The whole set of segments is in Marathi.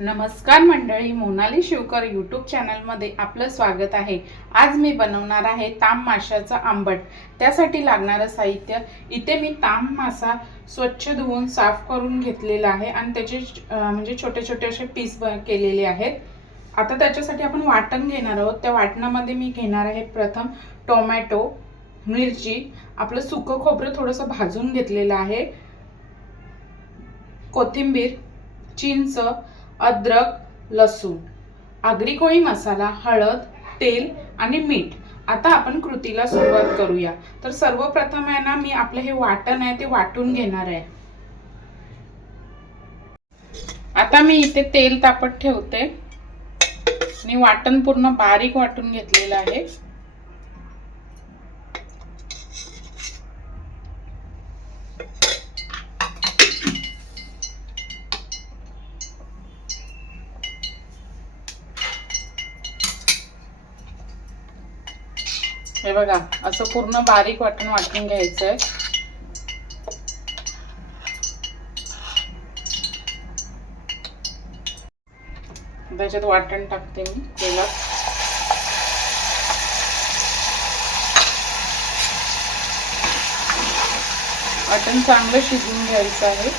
नमस्कार मंडळी मोनाली शिवकर यूट्यूब चॅनलमध्ये आपलं स्वागत आहे. आज मी बनवणार आहे ताम माशाचं आंबट. त्यासाठी लागणारं साहित्य. इथे मी ताम मासा स्वच्छ धुवून साफ करून घेतलेला आहे आणि त्याचे म्हणजे छोटे छोटे असे पीस ब केलेले आहेत. आता त्याच्यासाठी आपण वाटण घेणार आहोत. त्या वाटणामध्ये मी घेणार आहे प्रथम टोमॅटो मिरची. आपलं सुकं खोबरं थोडंसं भाजून घेतलेलं आहे. कोथिंबीर चिंच अद्रक लसूण. आगरी कोळी मसाला हळद तेल आणि मीठ. आता आपण कृतीला सुरुवात करूया. तर सर्वप्रथम आहे ना मी आपलं हे वाटण आहे ते वाटून घेणार आहे. आता मी इथे तेल तापत ठेवते. आणि वाटण पूर्ण बारीक वाटून घेतलेलं आहे. हे बघा असं पूर्ण बारीक वाटून वाटून घ्यायचं आहे त्याच्यात वाटण टाकते मी तेलात. वाटण चांगलं शिजवून घ्यायचं आहे.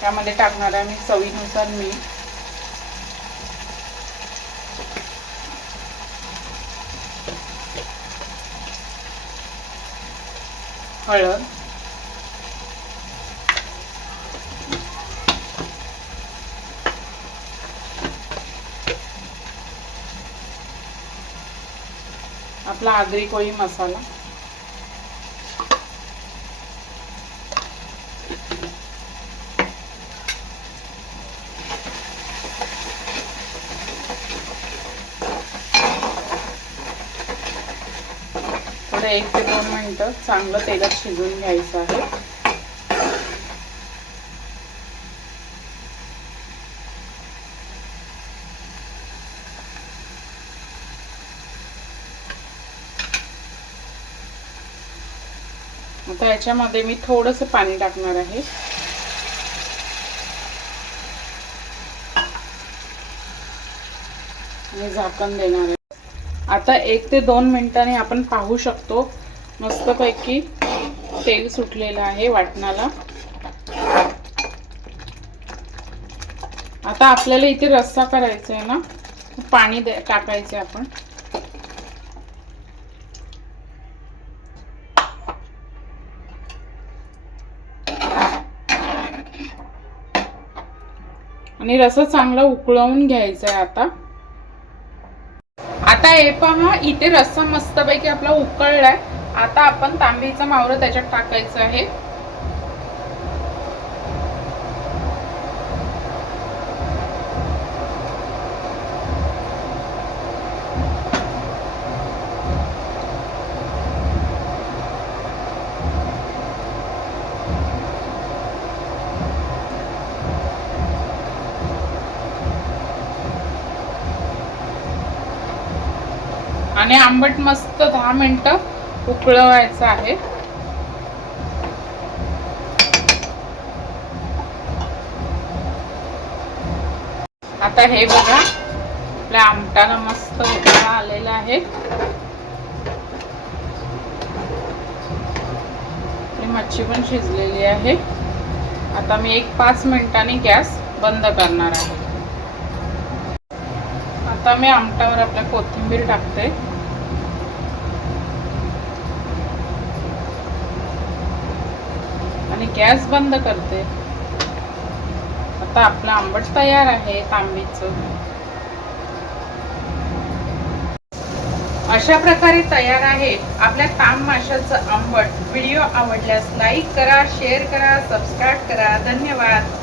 त्यामध्ये टाकणार आहे मी चवीनुसार मीठ. हळद. आपला आगरी कोळी मसाला. थोडं एक ते दोन मिनटं चांगलं तेलात शिजवून घ्यायचं आहे. आता याच्यामध्ये मी थोडंसं पाणी टाकणार आहे. आणि झाकण देणार आहे. आता एक ते दोन मिनिटांनी आपण पाहू शकतो मस्तपैकी तेल सुटलेलं आहे वाटणाला. आता आपल्याला इथे रस्सा करायचा आहे ना पाणी दे टाकायचं आहे आपण. आणि रस्सा चांगला उकळवून घ्यायचा आहे आता. आता हे पहा इथे रस्सा मस्तपैकी आपला उकळलाय. आता आपण तांबीचं मावरं त्याच्यात टाकायचं आहे. आणि आंबट मस्त दहा मिनटं उकळवायचं आहे. आता हे बघा आपल्या आमटाला मस्त उकळा आलेला आहे. मच्छी पण शिजलेली आहे. आता मी एक पाच मिनिटांनी गॅस बंद करणार आहे. आता मी आमटावर आपल्या कोथिंबीर टाकते. आणि गॅस बंद करते. आता आपलं आंबट तयार आहे तांबीचं. अशा प्रकारे तयार आहे आपल्या ताम माशाचं आंबट. व्हिडिओ आवडल्यास लाईक करा शेअर करा सबस्क्राईब करा. धन्यवाद.